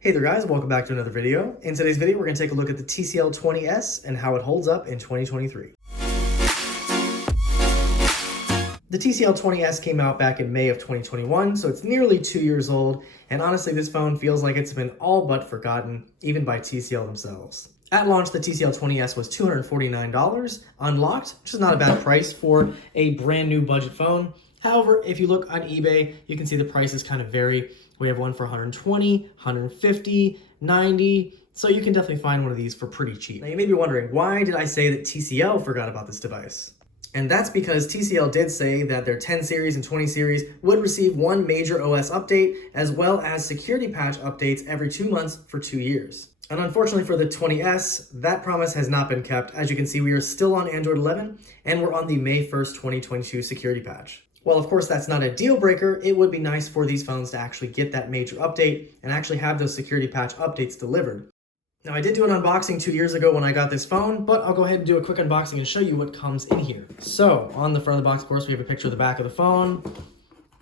Hey there guys, welcome back to another video. In today's video, we're going to take a look at the TCL 20S and how it holds up in 2023. The TCL 20S came out back in May of 2021, so it's nearly 2 years old, and honestly this phone feels like it's been all but forgotten, even by TCL themselves. At launch, the TCL 20S was $249, unlocked, which is not a bad price for a brand new budget phone. However, if you look on eBay, you can see the prices kind of vary. We have one for 120, 150, 90, so you can definitely find one of these for pretty cheap. Now you may be wondering, why did I say that TCL forgot about this device? And that's because TCL did say that their 10 series and 20 series would receive one major OS update, as well as security patch updates every 2 months for 2 years. And unfortunately for the 20S, that promise has not been kept. As you can see, we are still on Android 11, and we're on the May 1st, 2022 security patch. While of course that's not a deal breaker, it would be nice for these phones to actually get that major update and actually have those security patch updates delivered. Now I did do an unboxing 2 years ago when I got this phone, but I'll go ahead and do a quick unboxing and show you what comes in here. So on the front of the box, of course, we have a picture of the back of the phone,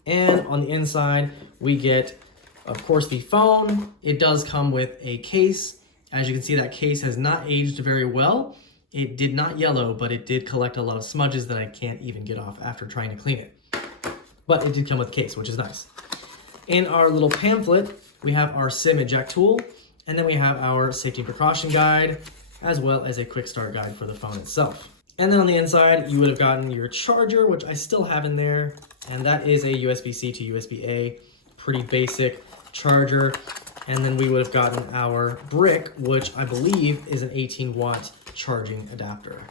and on the inside we get, of course, the phone. It does come with a case. As you can see, that case has not aged very well. It did not yellow, but it did collect a lot of smudges that I can't even get off after trying to clean it. But it did come with a case, which is nice. In our little pamphlet, we have our SIM eject tool, and then we have our safety and precaution guide, as well as a quick start guide for the phone itself. And then on the inside, you would have gotten your charger, which I still have in there, and that is a USB-C to USB-A, pretty basic charger. And then we would have gotten our brick, which I believe is an 18-watt charging adapter.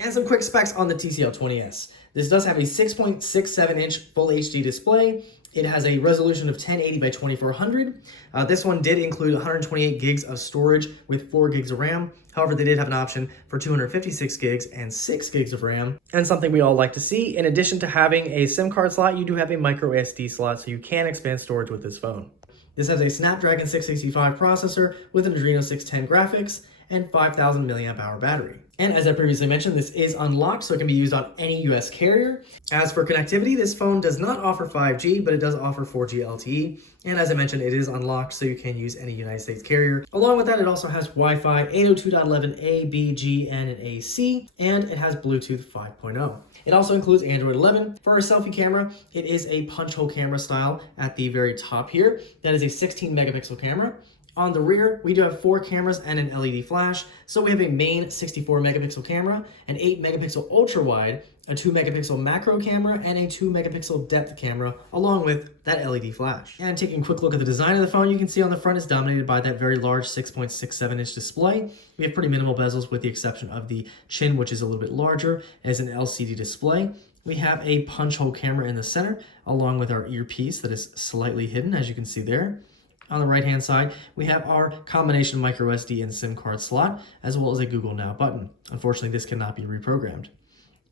And some quick specs on the TCL 20S. This does have a 6.67-inch Full HD display. It has a resolution of 1080 by 2400. This one did include 128 gigs of storage with 4 gigs of RAM. However, they did have an option for 256 gigs and 6 gigs of RAM. And something we all like to see, in addition to having a SIM card slot, you do have a micro SD slot, so you can expand storage with this phone. This has a Snapdragon 665 processor with an Adreno 610 graphics and 5,000 milliamp hour battery. And as I previously mentioned, this is unlocked, so it can be used on any US carrier. As for connectivity, this phone does not offer 5G, but it does offer 4G LTE. And as I mentioned, it is unlocked, so you can use any United States carrier. Along with that, it also has Wi-Fi 802.11a, b, g, n, and AC, and it has Bluetooth 5.0. It also includes Android 11. For our selfie camera, it is a punch hole camera style at the very top here. That is a 16 megapixel camera. On the rear, we do have 4 cameras and an LED flash. So we have a main 64 megapixel camera, an 8 megapixel ultra wide, a 2 megapixel macro camera, and a 2 megapixel depth camera, along with that LED flash. And taking a quick look at the design of the phone, you can see on the front it's dominated by that very large 6.67-inch display. We have pretty minimal bezels with the exception of the chin, which is a little bit larger as an LCD display. We have a punch hole camera in the center, along with our earpiece that is slightly hidden, as you can see there. On the right-hand side, we have our combination micro SD and SIM card slot, as well as a Google Now button. Unfortunately, this cannot be reprogrammed.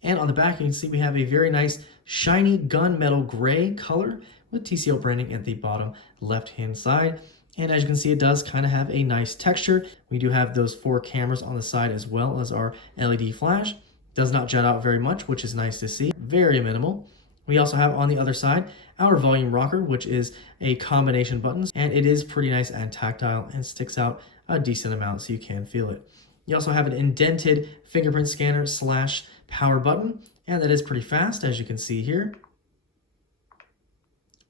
And on the back, you can see we have a very nice shiny gunmetal gray color with TCL branding at the bottom left-hand side. And as you can see, it does kind of have a nice texture. We do have those 4 cameras on the side as well as our LED flash. Does not jut out very much, which is nice to see. Very minimal. We also have on the other side our volume rocker, which is a combination buttons, and it is pretty nice and tactile and sticks out a decent amount so you can feel it. You also have an indented fingerprint scanner / power button, and that is pretty fast, as you can see here.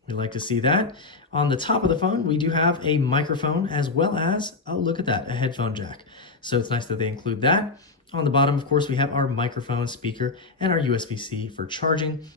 We like to see that. On the top of the phone, we do have a microphone as well as, oh, look at that, a headphone jack. So it's nice that they include that. On the bottom, of course, we have our microphone, speaker, and our USB-C for charging.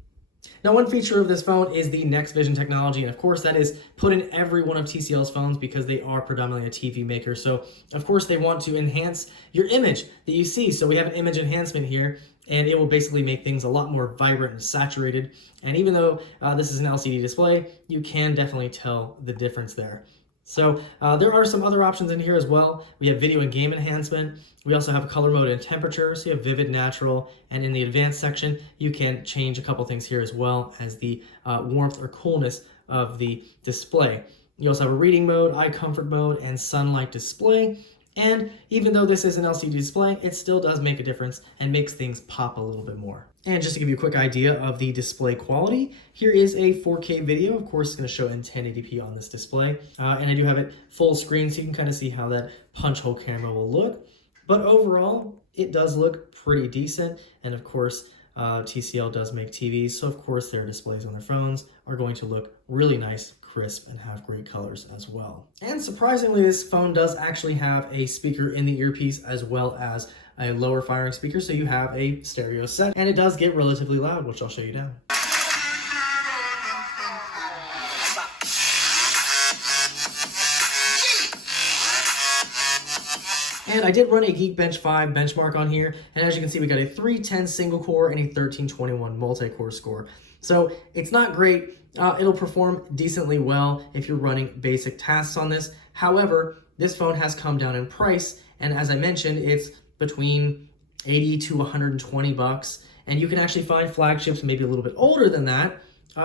Now, one feature of this phone is the NXTVision technology, and of course that is put in every one of TCL's phones because they are predominantly a TV maker. So of course they want to enhance your image that you see. So we have an image enhancement here, and it will basically make things a lot more vibrant and saturated. And even though this is an LCD display, you can definitely tell the difference there. So there are some other options in here as well. We have video and game enhancement. We also have color mode and temperature, so you have vivid, natural, and in the advanced section, you can change a couple things here as well as the warmth or coolness of the display. You also have a reading mode, eye comfort mode, and sunlight display. And even though this is an LCD display, it still does make a difference and makes things pop a little bit more. And just to give you a quick idea of the display quality, here is a 4K video. Of course, it's going to show in 1080p on this display. And I do have it full screen, so you can kind of see how that punch hole camera will look. But overall, it does look pretty decent. And of course, TCL does make TVs, so of course their displays on their phones are going to look really nice, crisp, and have great colors as well. And surprisingly, this phone does actually have a speaker in the earpiece as well as a lower firing speaker, so you have a stereo set, and it does get relatively loud, which I'll show you now. And I did run a Geekbench 5 benchmark on here, and as you can see, we got a 310 single core and a 1321 multi-core score. So it's not great. It'll perform decently well if you're running basic tasks on this. However, this phone has come down in price, and as I mentioned, it's between 80 to 120 bucks, and you can actually find flagships maybe a little bit older than that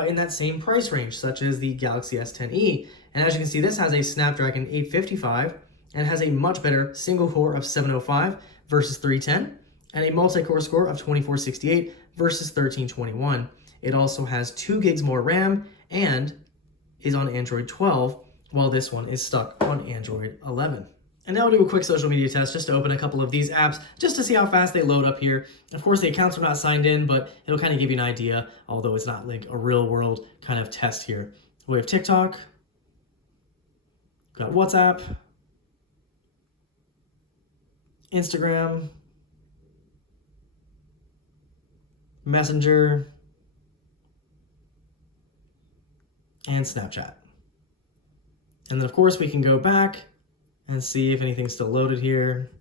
in that same price range, such as the Galaxy S10e. And as you can see, this has a Snapdragon 855, and has a much better single core of 705 versus 310, and a multi-core score of 2468 versus 1321. It also has 2 gigs more RAM and is on Android 12, while this one is stuck on Android 11. And now we'll do a quick social media test just to open a couple of these apps just to see how fast they load up here. Of course, the accounts are not signed in, but it'll kind of give you an idea, although it's not like a real world kind of test here. We have TikTok, got WhatsApp, Instagram, Messenger, and Snapchat. And then of course we can go back and see if anything's still loaded here.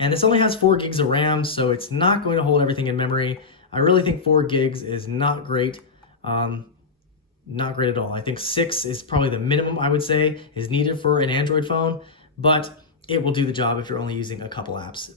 And this only has 4 gigs of RAM, so it's not going to hold everything in memory. I really think 4 gigs is not great. Not great at all. I think 6 is probably the minimum I would say is needed for an Android phone, but it will do the job if you're only using a couple apps.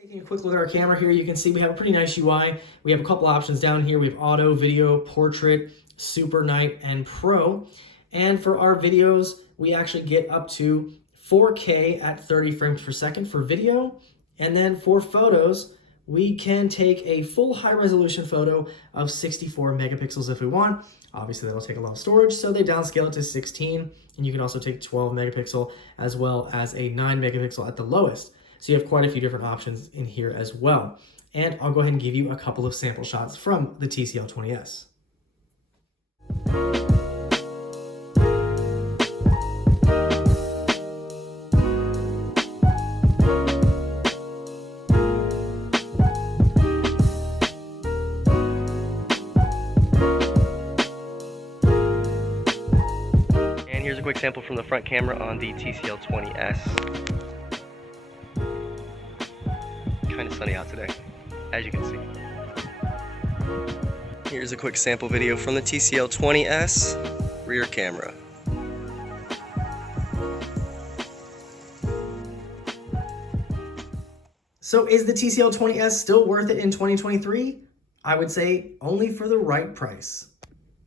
Taking a quick look at our camera here, you can see we have a pretty nice UI. We have a couple options down here. We have auto, video, portrait, super night, and pro. And for our videos, we actually get up to 4K at 30 frames per second for video. And then for photos, we can take a full high resolution photo of 64 megapixels if we want. Obviously that'll take a lot of storage, so they downscale it to 16, and you can also take 12 megapixel as well as a 9 megapixel at the lowest. So you have quite a few different options in here as well. And I'll go ahead and give you a couple of sample shots from the TCL 20S. Here's a quick sample from the front camera on the TCL 20S. Kind of sunny out today, as you can see. Here's a quick sample video from the TCL 20S rear camera. So is the TCL 20S still worth it in 2023? I would say only for the right price.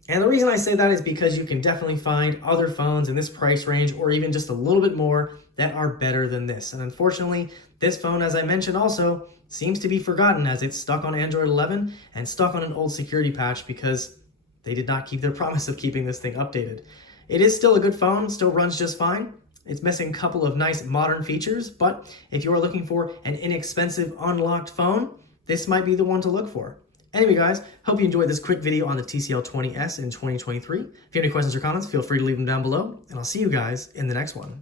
And the reason I say that is because you can definitely find other phones in this price range or even just a little bit more that are better than this. And unfortunately, this phone, as I mentioned also, seems to be forgotten as it's stuck on Android 11 and stuck on an old security patch because they did not keep their promise of keeping this thing updated. It is still a good phone, still runs just fine. It's missing a couple of nice modern features, but if you are looking for an inexpensive unlocked phone, this might be the one to look for. Anyway guys, hope you enjoyed this quick video on the TCL 20S in 2023. If you have any questions or comments, feel free to leave them down below, and I'll see you guys in the next one.